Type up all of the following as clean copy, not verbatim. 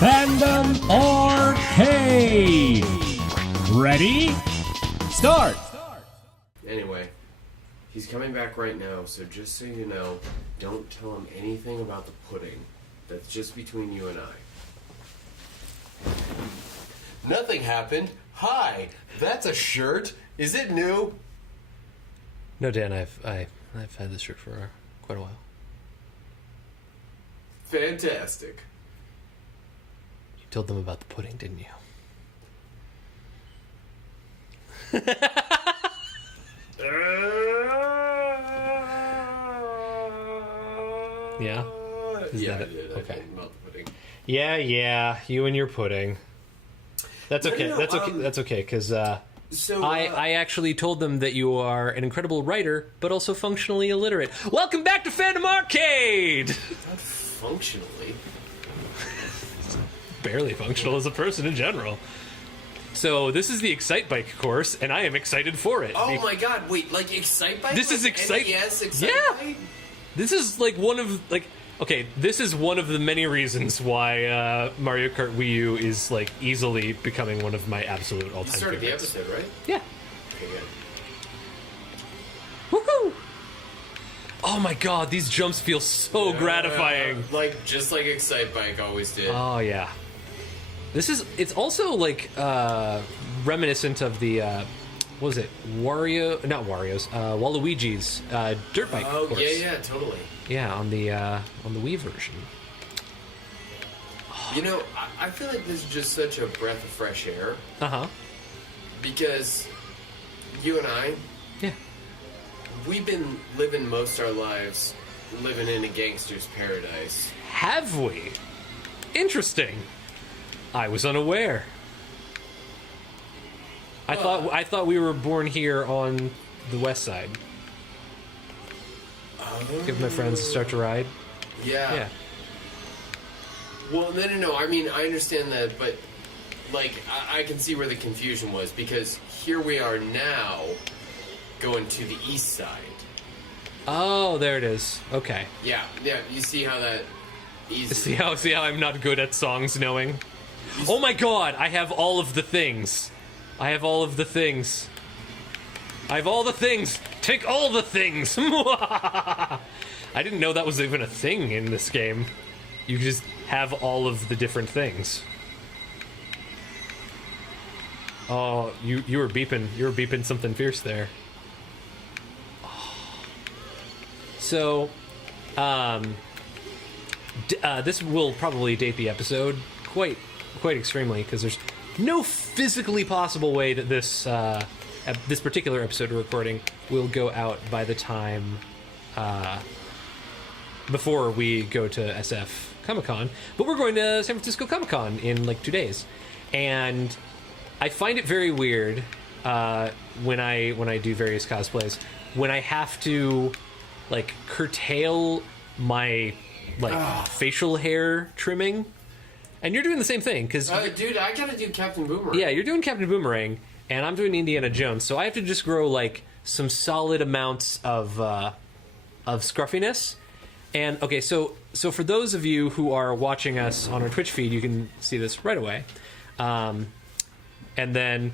Fandom Arcade. Ready? Start! Anyway, he's coming back right now, so just so you know, don't tell him anything about the pudding. That's just between you and I. Nothing happened. Hi, that's a shirt. Is it new? No, Dan, I've had this shirt for quite a while. Fantastic. You told them about the pudding, didn't you? Yeah? Is yeah, that I it? did. Okay. I told him about the pudding. Yeah, you and your pudding. That's okay. No, That's okay, because So I actually told them that you are an incredible writer, but also functionally illiterate. Welcome back to Fandom Arcade! not functionally. Barely functional as a person in general. So this is the Excite Bike course, and I am excited for it. Oh my god, wait, like Excite Bike? This is Excite- NES Excite Yeah. Bike? This is like this is one of the many reasons why Mario Kart Wii U is like easily becoming one of my absolute all-time You started the favorites. episode, right? Yeah. Okay, good. Woohoo! Oh my god, these jumps feel so gratifying. Just like Excite Bike always did. Oh yeah. It's also like reminiscent of the what was it? Wario's Waluigi's dirt bike Oh, course. yeah, totally. Yeah, on the Wii version. You know, I feel like this is just such a breath of fresh air Uh-huh. because you and I, Yeah. we've been living most of our lives living in a gangster's paradise. Have we? Interesting. I was unaware. I thought we were born here on the west side. Give my friends a start to ride. Yeah. Yeah. Well, no. I mean, I understand that, but like, I can see where the confusion was because here we are now, going to the east side. Oh, there it is. Okay. Yeah. You see how that easy. See how I'm not good at songs knowing? Oh my god, I have all of the things. I have all the things. Take all the things. I didn't know that was even a thing in this game. You just have all of the different things. Oh, you were beeping something fierce there. So, this will probably date the episode quite extremely because there's no physically possible way that this particular episode we're recording will go out by the time before we go to SF Comic-Con. But we're going to San Francisco Comic-Con in like 2 days, and I find it very weird when I do various cosplays when I have to like curtail my facial hair trimming. And you're doing the same thing, because... dude, I gotta do Captain Boomerang. Yeah, you're doing Captain Boomerang, and I'm doing Indiana Jones, so I have to just grow, like, some solid amounts of scruffiness. And, okay, so for those of you who are watching us on our Twitch feed, you can see this right away. And then,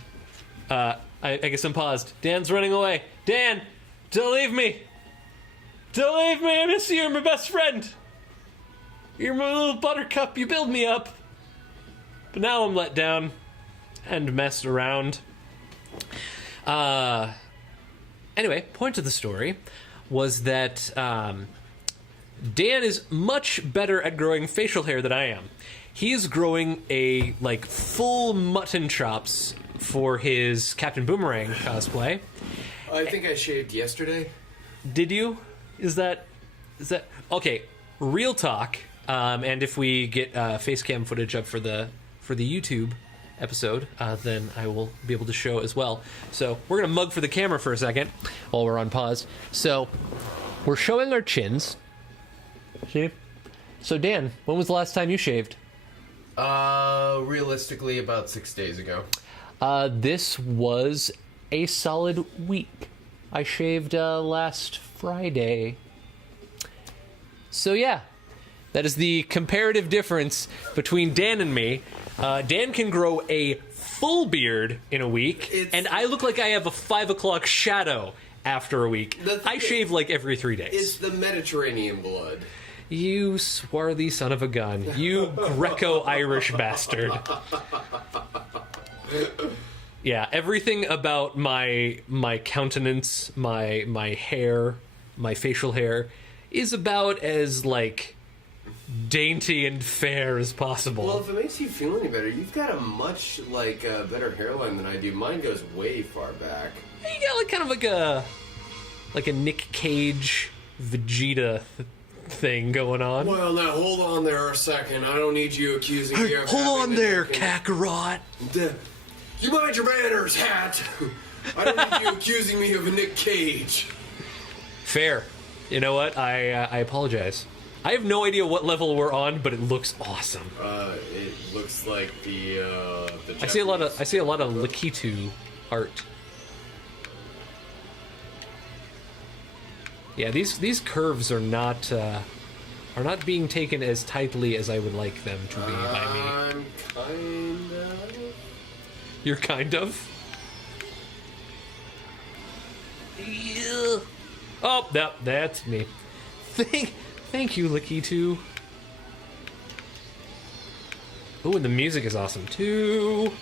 I guess I'm paused. Dan's running away. Dan, don't leave me! Don't leave me, I miss you, you're my best friend! You're my little buttercup, you build me up. But now I'm let down and messed around. Anyway, point of the story was that Dan is much better at growing facial hair than I am. He's growing a, like, full mutton chops for his Captain Boomerang cosplay. I think I shaved yesterday. Did you? Is that... Okay, real talk. And if we get face cam footage up for the YouTube episode, then I will be able to show as well. So we're going to mug for the camera for a second while we're on pause. So we're showing our chins. See? So Dan, when was the last time you shaved? Realistically, about 6 days ago. This was a solid week. I shaved last Friday. So yeah. That is the comparative difference between Dan and me. Dan can grow a full beard in a week, and I look like I have a 5 o'clock shadow after a week. I shave like every 3 days. It's the Mediterranean blood. You swarthy son of a gun. You Greco-Irish bastard. Yeah, everything about my countenance, my hair, my facial hair, is about as, like, dainty and fair as possible. Well, if it makes you feel any better, you've got a much, like, better hairline than I do. Mine goes way far back. You got, like, kind of like a Nick Cage Vegeta thing going on. Well, now, hold on there a second. I don't need you accusing me of Hold on there, Nick Kakarot. You mind your manners, Hat. I don't need you accusing me of a Nick Cage. Fair. You know what? I apologize. I have no idea what level we're on, but it looks awesome. It looks like the I see a lot of Lakitu art. Yeah, these curves are not being taken as tightly as I would like them to be by me. I'm kind of. You're kind of? Yeah. Oh, that's me. Thank you, Lakitu. Oh, and the music is awesome too.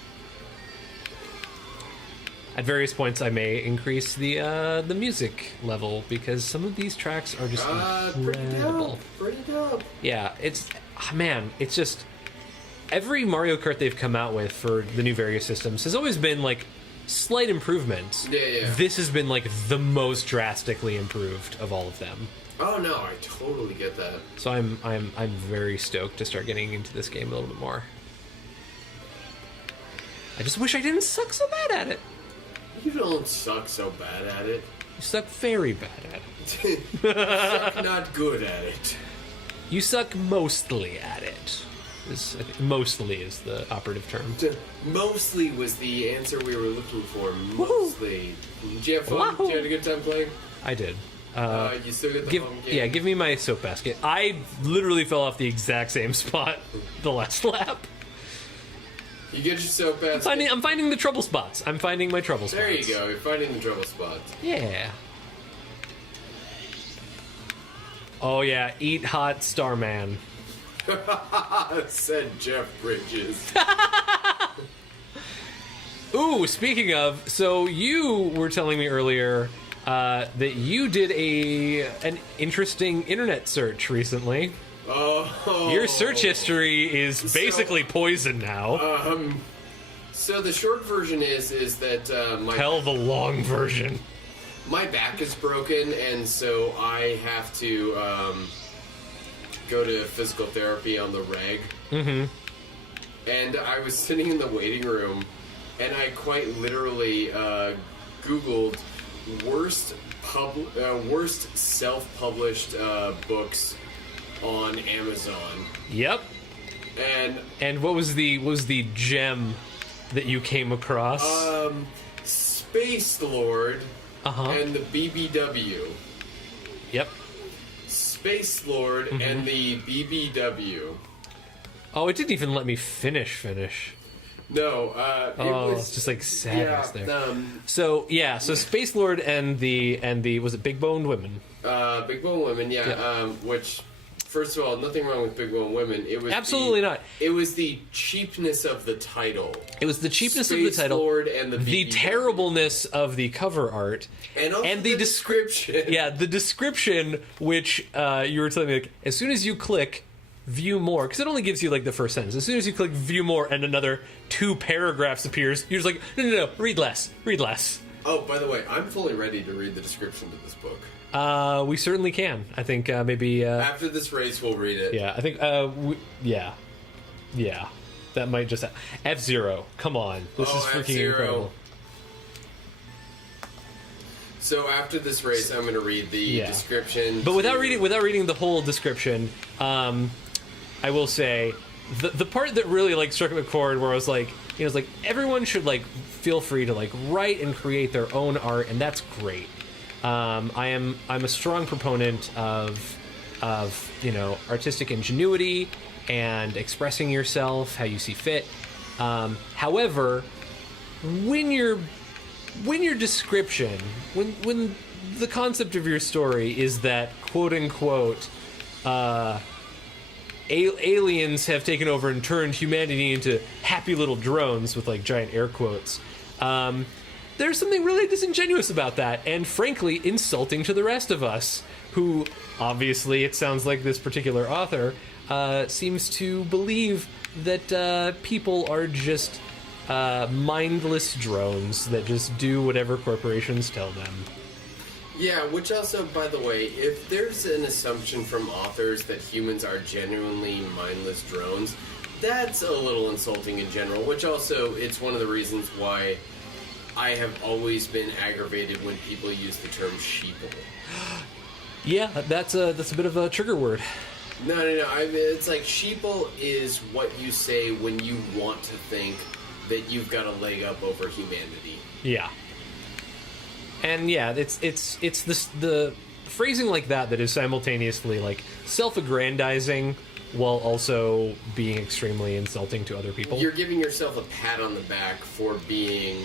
At various points, I may increase the music level because some of these tracks are just incredible. Pretty dope. Yeah, it's just every Mario Kart they've come out with for the new various systems has always been like slight improvements. Yeah. This has been like the most drastically improved of all of them. Oh no, I totally get that. So I'm very stoked to start getting into this game a little bit more. I just wish I didn't suck so bad at it. You don't suck so bad at it. You suck very bad at it. You suck not good at it. You suck mostly at it. I think mostly is the operative term. Mostly was the answer we were looking for. Mostly. Did you have fun? Wahoo! Did you have a good time playing? I did. You still get the home game? Yeah, give me my soap basket. I literally fell off the exact same spot the last lap. You get your soap basket. I'm finding the trouble spots. I'm finding my trouble spots. There you go. You're finding the trouble spots. Yeah. Oh yeah, eat hot Starman. Said Jeff Bridges. Ooh, speaking of, so you were telling me earlier that you did an interesting internet search recently. Oh. Your search history is basically poison now. So the short version is that Tell the long version. my back is broken, and so I have to go to physical therapy on the reg. Mm-hmm. And I was sitting in the waiting room, and I quite literally Googled worst self-published books on Amazon. Yep. And what was the gem that you came across? Space Lord and the BBW. Yep. Space Lord and the BBW. Oh, it didn't even let me finish. No, it was it's just like sadness yeah, there. So Space Lord and the was it Big Boned Women? Big Bone Women, yeah. Which, first of all, nothing wrong with Big Bone Women. It was absolutely not. It was the cheapness of the title. It was the cheapness Space of the title, Lord and the BBW. terribleness of the cover art, and also the description. Yeah, the description, which you were telling me, like, as soon as you click view more, because it only gives you like the first sentence. As soon as you click view more and another 2 paragraphs appears, you're just like, no, read less. Oh, by the way, I'm fully ready to read the description to this book. We certainly can. I think maybe after this race, we'll read it. Yeah, I think yeah. That might just F-Zero. Come on, this is freaking F-Zero. incredible. So after this race, I'm going to read the description. But without reading the whole description, I will say the part that really like struck a chord where I was like, it's like everyone should like feel free to like write and create their own art, and that's great. I'm a strong proponent of of artistic ingenuity and expressing yourself how you see fit. However, when your description, when the concept of your story is that quote unquote aliens have taken over and turned humanity into happy little drones with like giant air quotes, there's something really disingenuous about that, and frankly insulting to the rest of us, who obviously, it sounds like this particular author seems to believe that people are just mindless drones that just do whatever corporations tell them. Yeah, which also, by the way, if there's an assumption from authors that humans are genuinely mindless drones, that's a little insulting in general, which also, it's one of the reasons why I have always been aggravated when people use the term sheeple. Yeah, that's a bit of a trigger word. No. I mean, it's like sheeple is what you say when you want to think that you've got a leg up over humanity. Yeah. And yeah, it's this, the phrasing like that is simultaneously like self-aggrandizing while also being extremely insulting to other people. You're giving yourself a pat on the back for being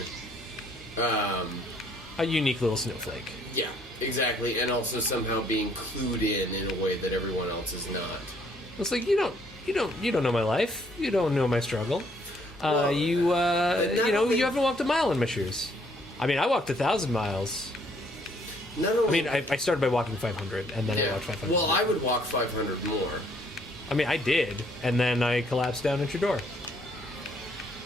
a unique little snowflake. Yeah, exactly, and also somehow being clued in a way that everyone else is not. It's like you don't know my life. You don't know my struggle. Well, you haven't walked a mile in my shoes. I mean, I walked 1,000 miles. I started by walking 500, and then I walked 500. Well, I would walk 500 more. I mean, I did, and then I collapsed down at your door.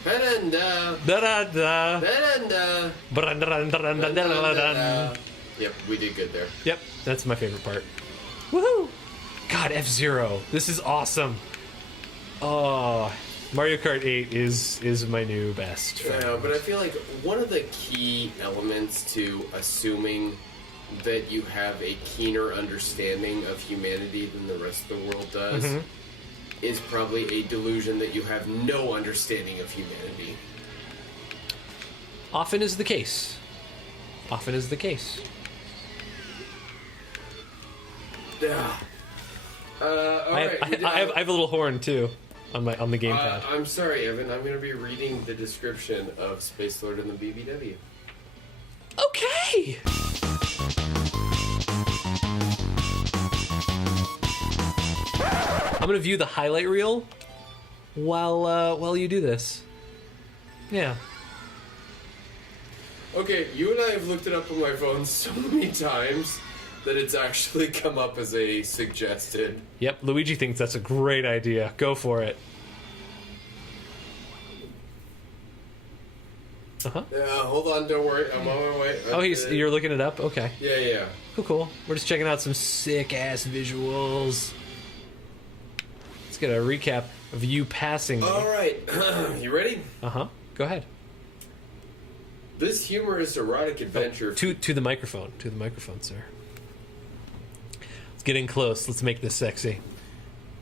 Da-da-da. Da-da-da. Da-da-da. Ba-da-da-da-da-da-da-da. Yep, we did good there. Yep, that's my favorite part. Woohoo! God, F-Zero. This is awesome. Oh, Mario Kart 8 is my new best. Yeah, but I feel like one of the key elements to assuming that you have a keener understanding of humanity than the rest of the world does is probably a delusion that you have no understanding of humanity. Often is the case. Often is the case. Yeah. Alright. I have a little horn too on the gamepad. I'm sorry, Evan. I'm going to be reading the description of Space Lord and the BBW. Okay. I'm going to view the highlight reel while you do this. Yeah. Okay, you and I have looked it up on my phone so many times that it's actually come up as a suggested. Yep, Luigi thinks that's a great idea. Go for it. Uh-huh. Hold on, don't worry. I'm on my way. Oh, you're looking it up? Okay. Yeah. Cool. We're just checking out some sick-ass visuals. Let's get a recap of you passing me. All right. You ready? Uh-huh. Go ahead. This humorous erotic adventure... To the microphone. To the microphone, sir. Let's get in close. Let's make this sexy.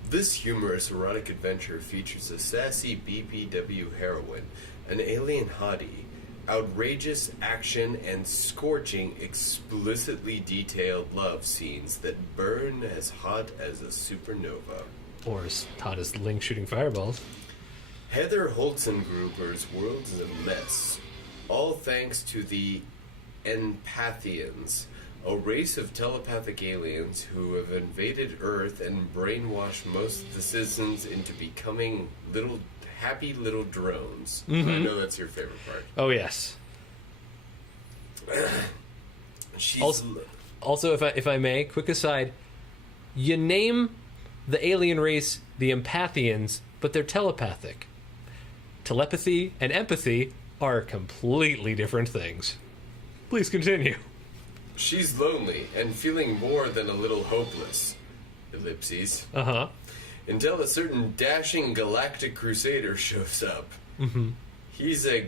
This humorous erotic adventure features a sassy BPW heroine, an alien hottie, outrageous action, and scorching, explicitly detailed love scenes that burn as hot as a supernova. Or as hot as Link shooting fireballs. Heather Holtzengruber's world is a mess, all thanks to the Empathians, a race of telepathic aliens who have invaded Earth and brainwashed most of the citizens into becoming happy little drones. I know that's your favorite part. Oh, yes. She's Also, if I may, quick aside, you name the alien race the Empathians, but they're telepathic. Telepathy and empathy are completely different things. Please continue. She's lonely and feeling more than a little hopeless. Ellipses. Uh-huh. Until a certain dashing galactic crusader shows up. He's a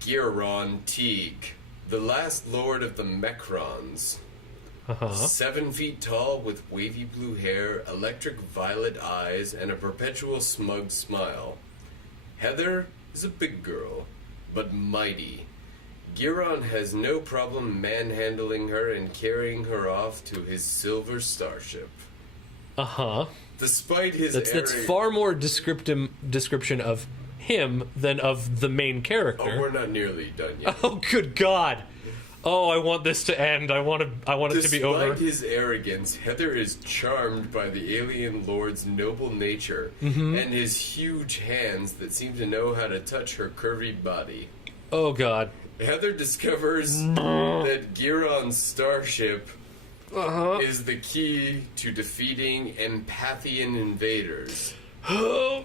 Giron Teague, the last lord of the Mecrons. 7 feet tall with wavy blue hair, electric violet eyes, and a perpetual smug smile. Heather is a big girl, but mighty. Giron has no problem manhandling her and carrying her off to his silver starship. Uh-huh. Despite his That's far more description of him than of the main character. Oh, we're not nearly done yet. Oh, good God. Oh, I want this to end. I want it to be over. Despite his arrogance, Heather is charmed by the alien lord's noble nature Mm-hmm. and his huge hands that seem to know how to touch her curvy body. Oh, God. Heather discovers that Giron's starship Uh-huh. is the key to defeating Empathian invaders. Oh.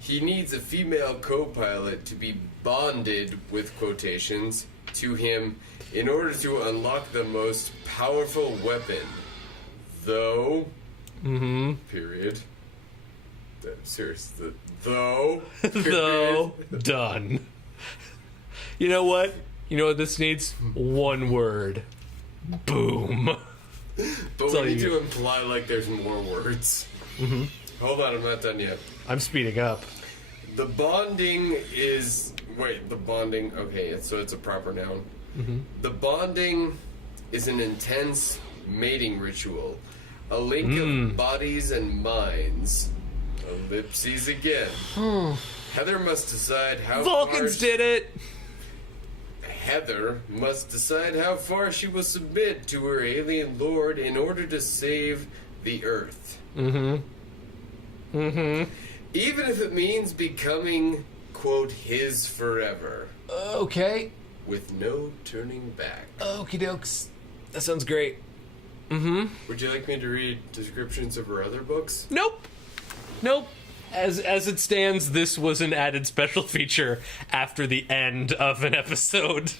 He needs a female co-pilot to be bonded, with quotations, to him in order to unlock the most powerful weapon. Though... Period. Seriously. Though... Period. Though. Done. You know what? You know what this needs? One word. Boom. But all we need you to imply like there's more words. Hold on, I'm not done yet. I'm speeding up. The bonding is... Wait, the bonding... Okay, so it's a proper noun. The bonding is an intense mating ritual. A link of bodies and minds. Ellipses again. Heather must decide how Vulcans did it! Heather must decide how far she will submit to her alien lord in order to save the Earth. Even if it means becoming, quote, his forever. Okay. With no turning back. Okie dokes. That sounds great. Would you like me to read descriptions of her other books? Nope. As it stands, this was an added special feature after the end of an episode.